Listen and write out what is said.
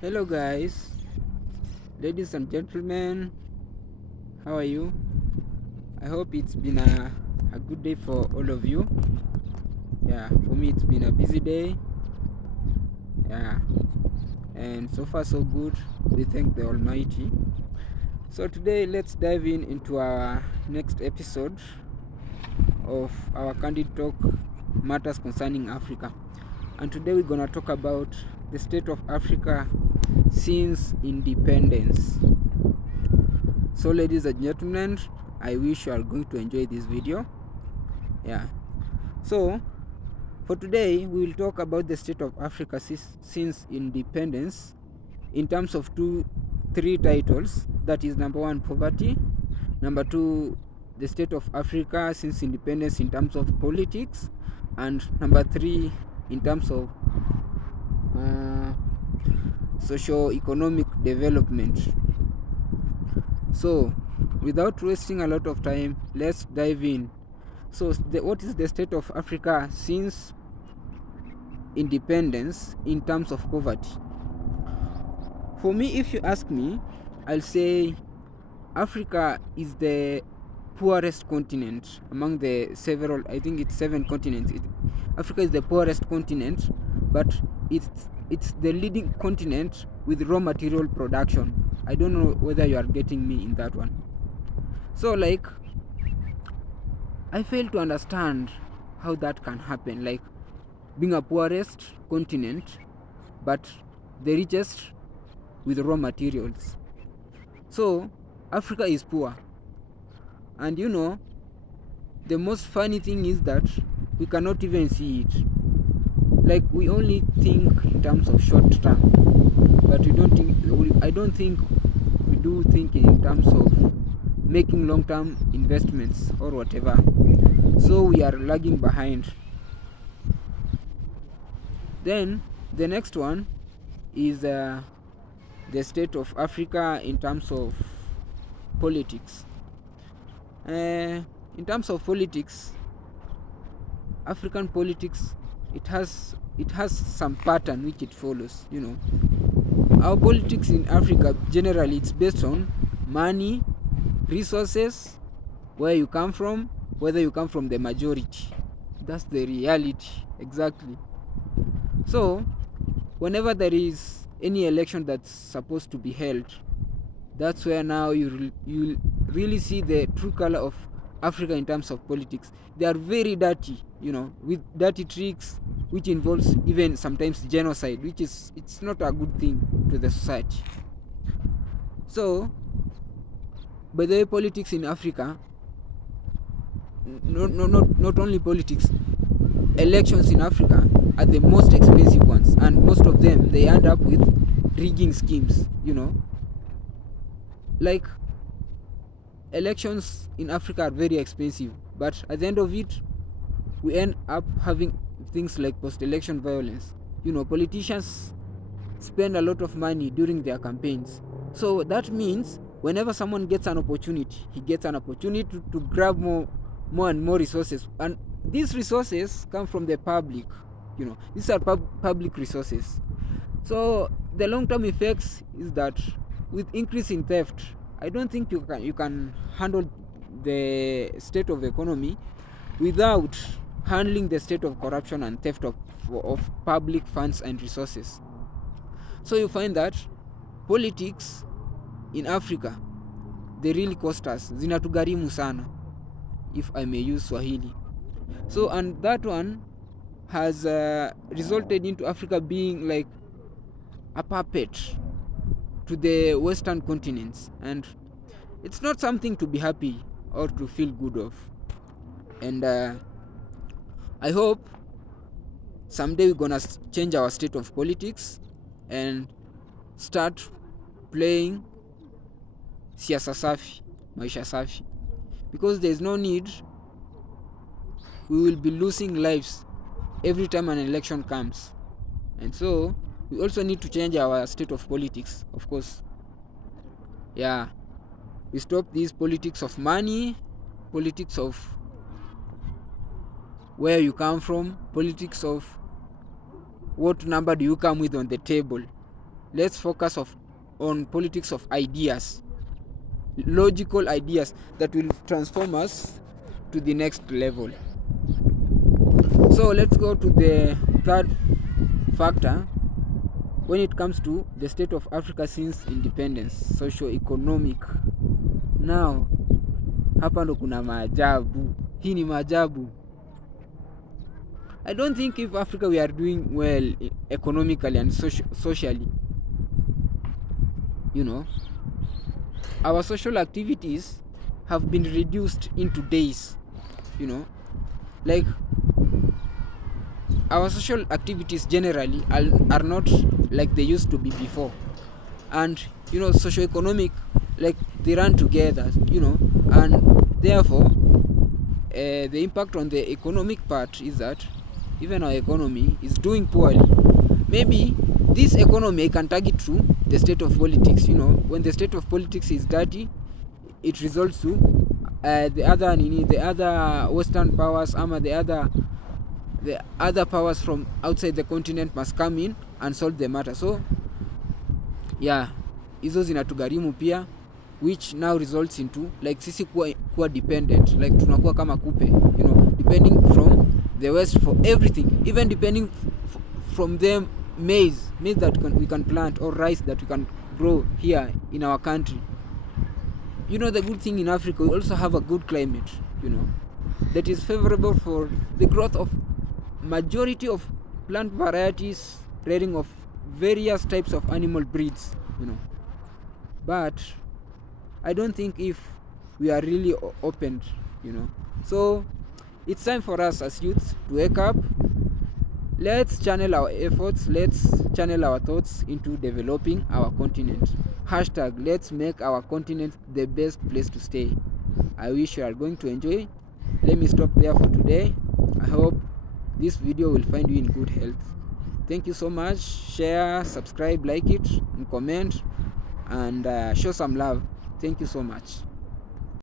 Hello, guys, ladies and gentlemen. How are you? I hope it's been a good day for all of you. Yeah, for me, it's been a busy day. Yeah, and so far, so good. We thank the Almighty. So, today, let's dive into our next episode of our Candid Talk Matters Concerning Africa. And today, we're gonna talk about the state of Africa since independence. So, ladies and gentlemen, I wish you are going to enjoy this video. Yeah, so for today we will talk about the state of Africa since independence in terms of three titles. That is, number one, poverty; number two, the state of Africa since independence in terms of politics; and number three, in terms of socio-economic development. So, without wasting a lot of time, let's dive in. So, what is the state of Africa since independence in terms of poverty? For me, if you ask me, I'll say Africa is the poorest continent among the several, I think it's 7 continents. Africa is the poorest continent, but it's the leading continent with raw material production. I don't know whether you are getting me in that one. So, like, I fail to understand how that can happen. Like, being a poorest continent, but the richest with raw materials. So, Africa is poor. And the most funny thing is that we cannot even see it. Like, we only think in terms of short term, but I don't think we do think in terms of making long term investments or whatever. So, we are lagging behind. Then, the next one is the state of Africa in terms of politics. In terms of politics, African politics, it has some pattern which it follows. Our politics in Africa generally, it's based on money, resources, where you come from, whether you come from the majority. That's the reality, exactly. So, whenever there is any election that's supposed to be held, that's where now you really see the true color of Africa in terms of politics. They are very dirty, with dirty tricks, which involves even sometimes genocide, which is it's not a good thing to the society. So, by the way, politics in Africa, not only politics, elections in Africa are the most expensive ones, and most of them they end up with rigging schemes. Like, elections in Africa are very expensive, but at the end of it, we end up having things like post-election violence. Politicians spend a lot of money during their campaigns. So that means whenever someone gets an opportunity, he gets an opportunity to grab more and more resources. And these resources come from the public. These are public resources. So the long-term effects is that with increase in theft, I don't think you can handle the state of economy without handling the state of corruption and theft of public funds and resources. So you find that politics in Africa, they really cost us, zinatugarimu sana, if I may use Swahili. So, and that one has resulted into Africa being like a puppet to the Western continents, and it's not something to be happy or to feel good of. And I hope someday we're gonna change our state of politics and start playing siasa safi, maisha safi, because there's no need. We will be losing lives every time an election comes, and so we also need to change our state of politics, of course. Yeah, we stop these politics of money, politics of where you come from, politics of what number do you come with on the table. let's focus on politics of ideas, logical ideas that will transform us to the next level. So let's go to the third factor when it comes to the state of Africa since independence, socio-economic. Now hapa ndo kuna maajabu. Hii ni maajabu. I don't think if Africa we are doing well economically and socially. You know, our social activities have been reduced into days. You know, like our social activities generally are not like they used to be before. And you know, socio-economic, like they run together, you know, and therefore the impact on the economic part is that even our economy is doing poorly. Maybe this economy I can target to the state of politics. You know, when the state of politics is dirty, it results to the other Western powers, the other powers from outside the continent must come in and solve the matter. So yeah, hizo zinatugharimu pia, which now results into like sisi kuwa dependent, like tunakuwa kama kupe, you know, depending from the West for everything, even depending from them maize that we can plant, or rice that we can grow here in our country. You know, the good thing in Africa, we also have a good climate, you know, that is favorable for the growth of majority of plant varieties, rearing of various types of animal breeds, you know. But I don't think if we are really opened, you know. So it's time for us as youth to wake up. Let's channel our efforts, let's channel our thoughts into developing our continent. Hashtag let's make our continent the best place to stay. I wish you are going to enjoy. Let me stop there for today. I hope this video will find you in good health. Thank you so much. Share, subscribe, like it, and comment, and show some love. Thank you so much.